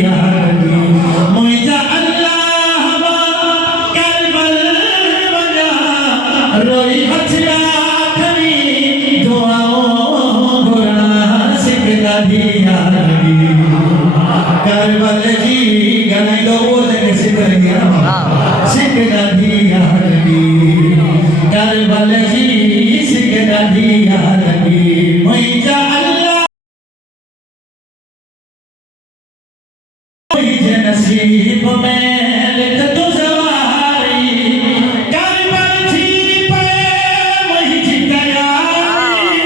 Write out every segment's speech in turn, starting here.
या नबी मुझा अल्लाह वा करबल वजा रोई हथिया खरी दुआओं गुरा सिकदा या नबी करबल जी गाना लोगों से कैसे करेंगे सिकदा या नबी करबल जी सिकदा या नबी मुझा नसीब में लिख तू सवारी करबल थी पे मुझी तैयारी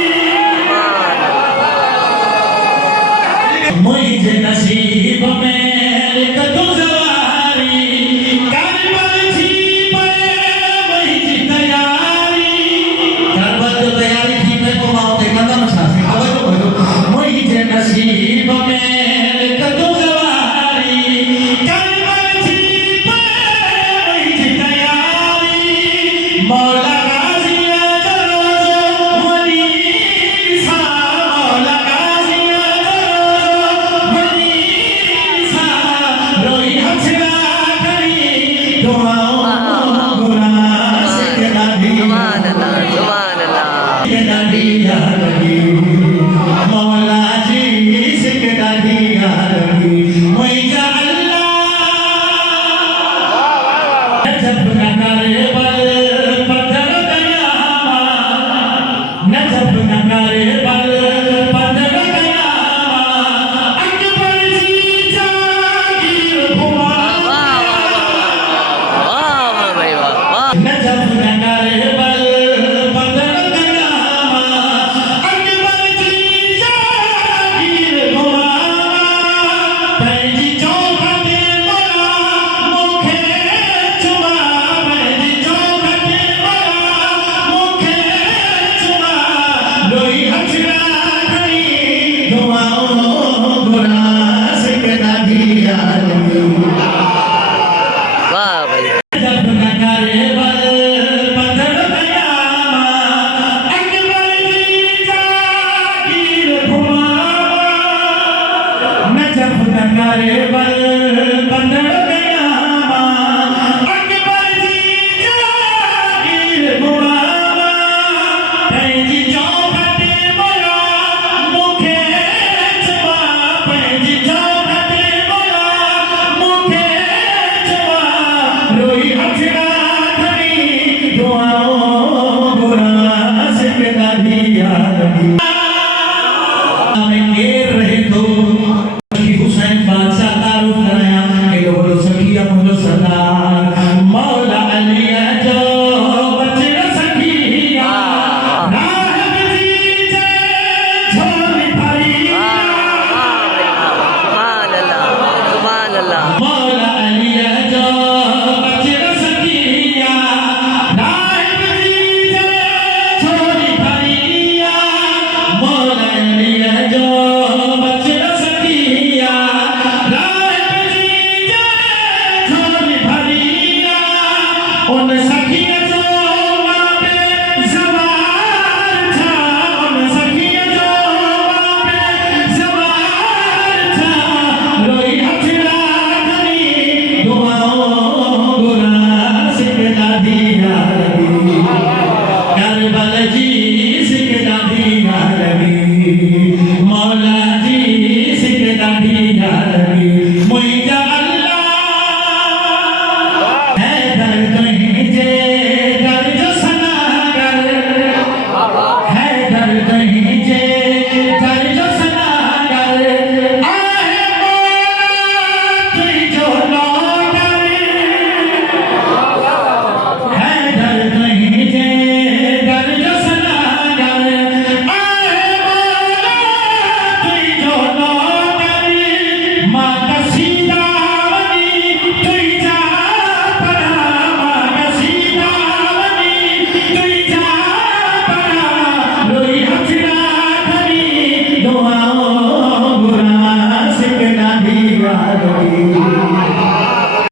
मुझे नसीब में लिख तू सवारी करबल थी पे मुझी तैयारी करबल तो तैयारी थी पे को माओ ते कदम साथे आवो मुझे नसीब में लिख तू Hare